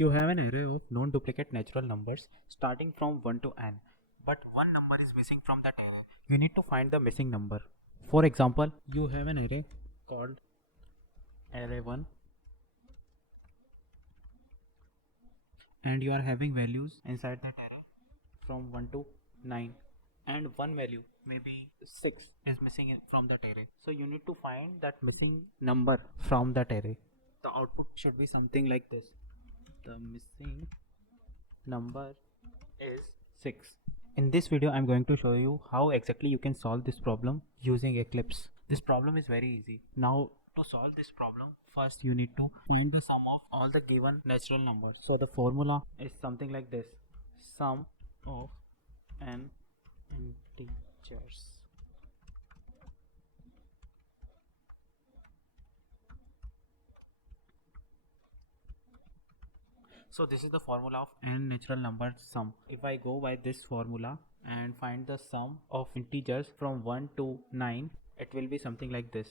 You have an array of non-duplicate natural numbers starting from 1 to n, but one number is missing from that array. You need to find the missing number. For example, you have an array called array1 and you are having values inside that array from 1 to 9, and one value maybe 6 is missing from that array. So you need to find that missing number from that array. The output should be something like this. The missing number is 6. In this video I'm going to show you how exactly you can solve this problem using Eclipse. This problem is very easy. Now to solve this problem, first you need to find the sum of all the given natural numbers. So the formula is something like this: sum of n integers. So this is the formula of n natural number sum. If I go by this formula and find the sum of integers from 1 to 9, it will be something like this,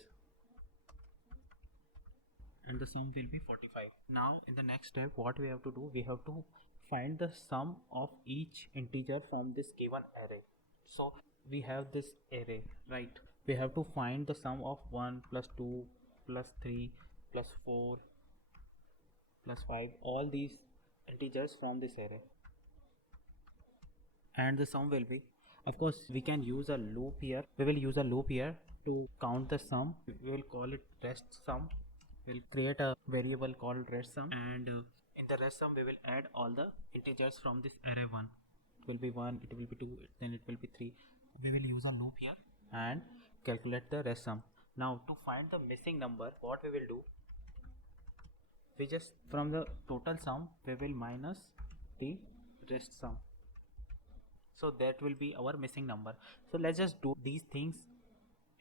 and the sum will be 45. Now in the next step, what we have to do, we have to find the sum of each integer from this given array. So we have this array, right? We have to find the sum of 1 plus 2 plus 3 plus 4 plus 5, all these integers from this array, and the sum will be, of course we can use a loop here. We will use a loop here to count the sum. We will call it rest sum. We'll create a variable called rest sum, and in the rest sum we will add all the integers from this array 1. It will be 1, it will be 2, then it will be 3. We will use a loop here and calculate the rest sum. Now to find the missing number, what we will do, we just, from the total sum we will minus the rest sum, so that will be our missing number. So let's just do these things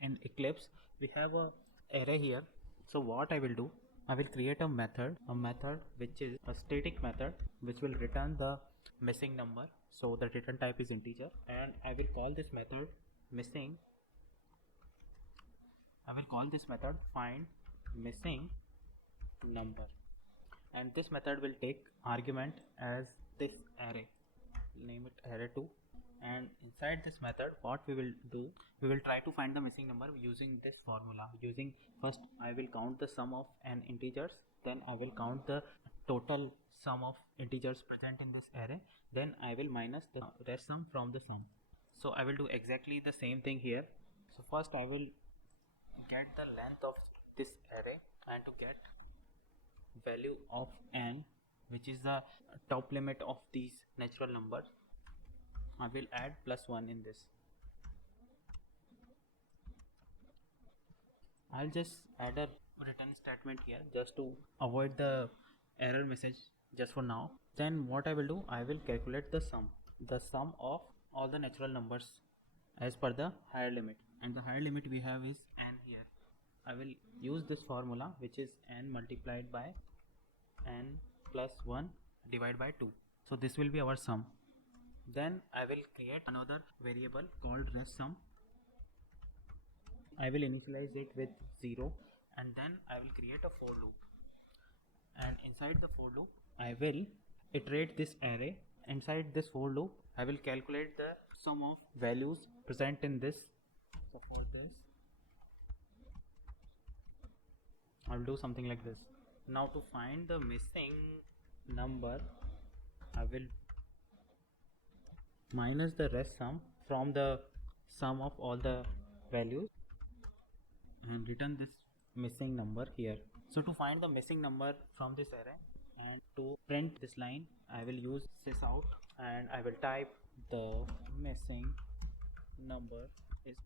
in Eclipse. We have a array here, so what I will do, I will create a method which is a static method which will return the missing number. So the return type is integer, and I will call this method missing. I will call this method find missing number, and this method will take argument as this array, name it array2, and inside this method what we will do, we will try to find the missing number using this formula. Using, first I will count the sum of n integers, then I will count the total sum of integers present in this array, then I will minus the rest sum from the sum. So I will do exactly the same thing here. So first I will get the length of this array, and to get value of n, which is the top limit of these natural numbers, I will add +1 in this. I'll just add a return statement here just to avoid the error message just for now. Then what I will do, I will calculate the sum of all the natural numbers as per the higher limit, and the higher limit we have is n here. I will use this formula, which is n multiplied by n plus 1 divided by 2. So this will be our sum. Then I will create another variable called rest sum. I will initialize it with 0, and then I will create a for loop, and inside the for loop I will iterate this array. Inside this for loop I will calculate the sum of values present in this. So for this I will do something like this. Now to find the missing number, I will minus the rest sum from the sum of all the values and return this missing number here. So to find the missing number from this array and to print this line, I will use sysout, and I will type the missing number is.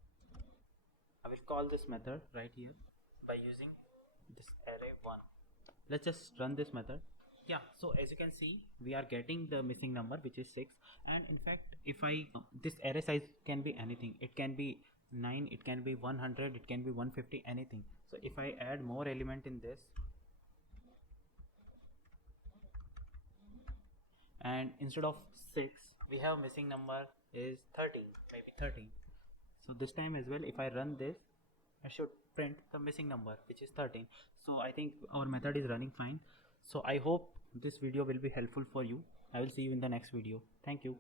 I will call this method right here by using this array1. Let's just run this method. Yeah, so as you can see, we are getting the missing number, which is 6. And in fact, if I this array size can be anything. It can be 9, it can be 100, it can be 150, anything. So if I add more element in this, and instead of 6 we have missing number is 13, maybe 13. So this time as well, if I run this, I should print the missing number, which is 13. So I think our method is running fine. So I hope this video will be helpful for you. I will see you in the next video. Thank you.